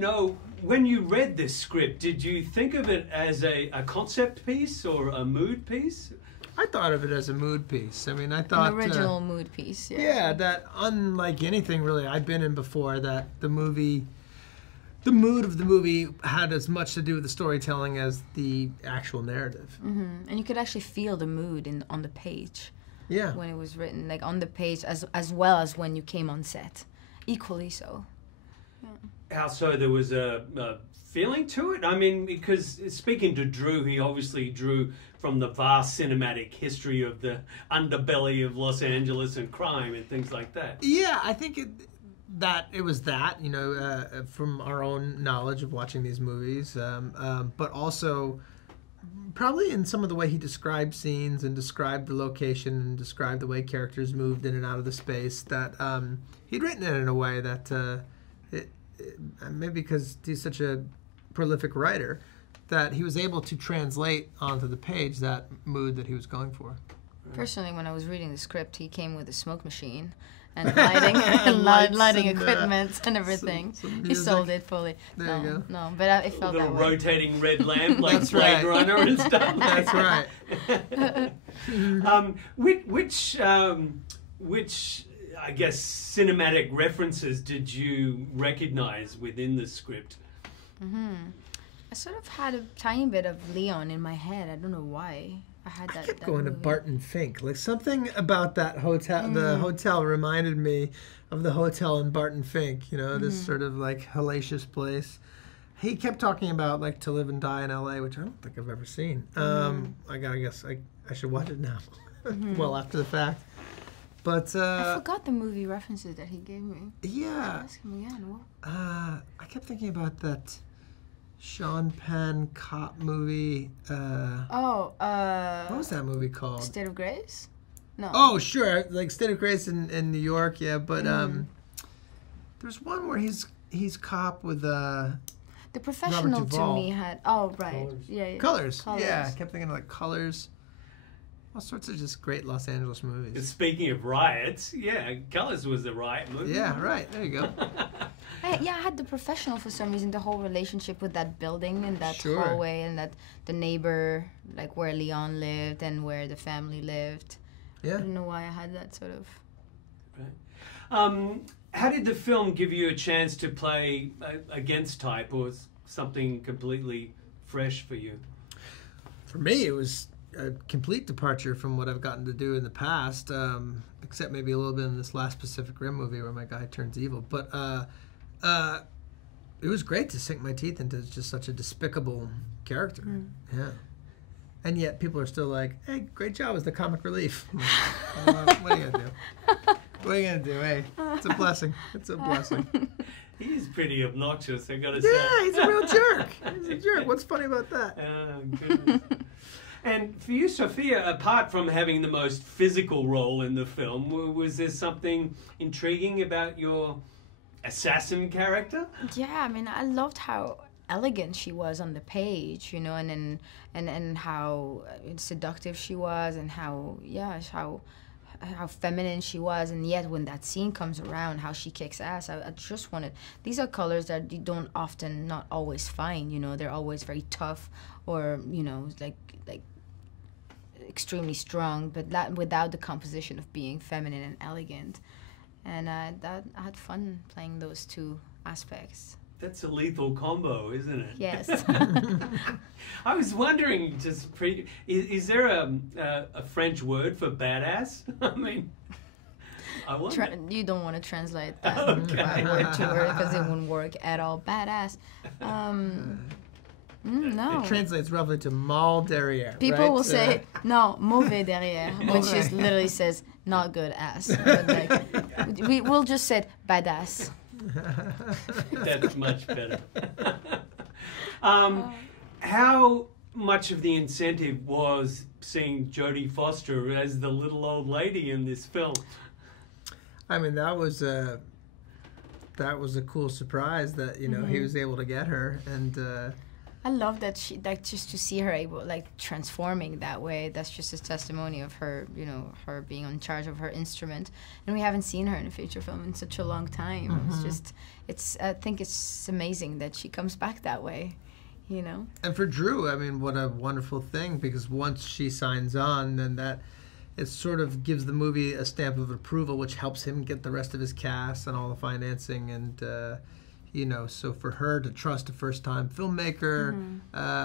know, when you read this script, did you think of it as a concept piece or a mood piece? I thought of it as a mood piece. I mean, I thought... An original mood piece, yeah. Yeah, that unlike anything really I'd been in before, that the mood of the movie had as much to do with the storytelling as the actual narrative. Mm-hmm. And you could actually feel the mood on the page. Yeah. When it was written, like on the page, as well as when you came on set. Equally so. Yeah. How so? There was a feeling to it? I mean, because speaking to Drew, he obviously drew from the vast cinematic history of the underbelly of Los Angeles and crime and things like that. Yeah, I think it was that, you know, from our own knowledge of watching these movies, but also probably in some of the way he described scenes and described the location and described the way characters moved in and out of the space, that he'd written it in a way that, maybe because he's such a prolific writer, that he was able to translate onto the page that mood that he was going for. Personally, when I was reading the script, he came with a smoke machine and lighting equipment and everything. He sold it fully. There you go. No, but I felt that way. Rotating red lamp like Blade Runner and stuff. That's right. Which I guess cinematic references did you recognize within the script? Mm-hmm. I sort of had a tiny bit of Leon in my head. I don't know why. I kept going to Barton Fink. Like something about that hotel, the hotel reminded me of the hotel in Barton Fink, you know, this sort of like hellacious place. He kept talking about like To Live and Die in LA, which I don't think I've ever seen. I guess I should watch it now. Well, after the fact. But I forgot the movie references that he gave me. Yeah. Ask him again. What? I kept thinking about that Sean Penn cop movie. What was that movie called? State of Grace? No. Oh, sure. Like State of Grace in New York, yeah. But there's one where he's cop with The Professional to me had... Oh, right. Colors. Yeah. Colors. Yeah, I kept thinking of like Colors. All sorts of just great Los Angeles movies. And speaking of riots, yeah, Colors was a riot movie. Yeah, right. There you go. I had The Professional for some reason, the whole relationship with that building and that hallway and that the neighbor, like where Leon lived and where the family lived. Yeah. I don't know why I had that sort of... Right. How did the film give you a chance to play against type, or something completely fresh for you? For me, it was a complete departure from what I've gotten to do in the past, except maybe a little bit in this last Pacific Rim movie where my guy turns evil. But it was great to sink my teeth into just such a despicable character. Yeah. And yet people are still like, hey, great job as the comic relief. What are you going to do? What are you going to do? Hey, it's a blessing. It's a blessing. He's pretty obnoxious, I gotta say. Yeah, he's a real jerk. He's a jerk. What's funny about that? Goodness. And for you, Sophia, apart from having the most physical role in the film, was there something intriguing about your assassin character? Yeah, I mean, I loved how elegant she was on the page, you know, and how seductive she was, and how feminine she was, and yet when that scene comes around, how she kicks ass. I just wanted... These are colors that you don't often, not always find, you know. They're always very tough or, you know, like extremely strong, but that without the composition of being feminine and elegant. And I had fun playing those two aspects. That's a lethal combo, isn't it? Yes. I was wondering, is there a French word for badass? I mean, I wonder. You don't want to translate that word to her because it wouldn't work at all. Badass. No. It translates roughly to mal derrière. People right? will say, no, mauvais derrière, which just literally says not good ass. But like, we'll just say badass. That's much better. How much of the incentive was seeing Jodie Foster as the little old lady in this film? I mean, that was a cool surprise that, you know, he was able to get her, and I love that she, like, just to see her able, like, transforming that way. That's just a testimony of her, you know, her being in charge of her instrument. And we haven't seen her in a feature film in such a long time. It's just, I think it's amazing that she comes back that way, you know. And for Drew, I mean, what a wonderful thing, because once she signs on, then that it sort of gives the movie a stamp of approval, which helps him get the rest of his cast and all the financing. And you know, so for her to trust a first-time filmmaker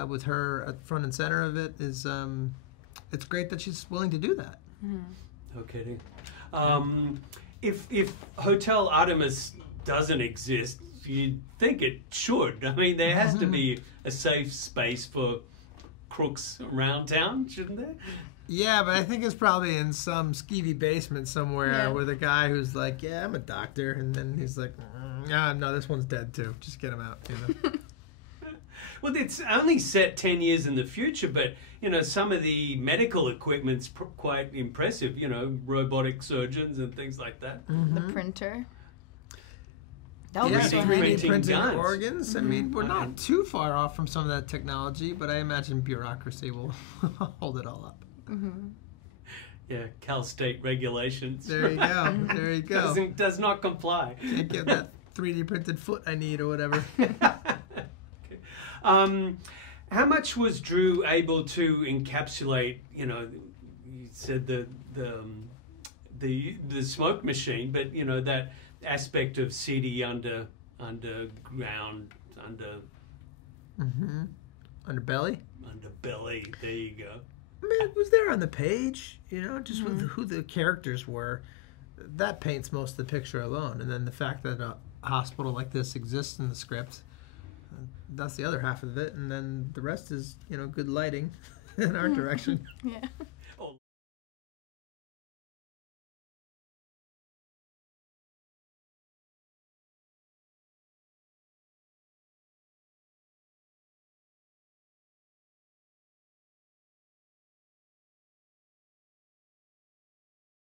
with her at front and center of it is, it's great that she's willing to do that. No kidding. If Hotel Artemis doesn't exist, you'd think it should. I mean, there has to be a safe space for crooks around town, shouldn't there? Yeah, but I think it's probably in some skeevy basement somewhere with a guy who's like, yeah, I'm a doctor. And then he's like, no, this one's dead too. Just get him out, you know. Well, it's only set 10 years in the future, but, you know, some of the medical equipment's quite impressive, you know, robotic surgeons and things like that. The printer. That Yeah, was so 3D handy. printed guns. organs. I mean, we're not too far off from some of that technology, but I imagine bureaucracy will hold it all up. Yeah, Cal State regulations. There you go. There you go. Does not comply. Can't get that 3D printed foot I need or whatever. How much was Drew able to encapsulate? You know, you said the smoke machine, but you know that aspect of seedy underground Underbelly. Underbelly. There you go. I mean, it was there on the page, you know, just with who the characters were. That paints most of the picture alone. And then the fact that a hospital like this exists in the script, that's the other half of it. And then the rest is, you know, good lighting and art direction. Yeah.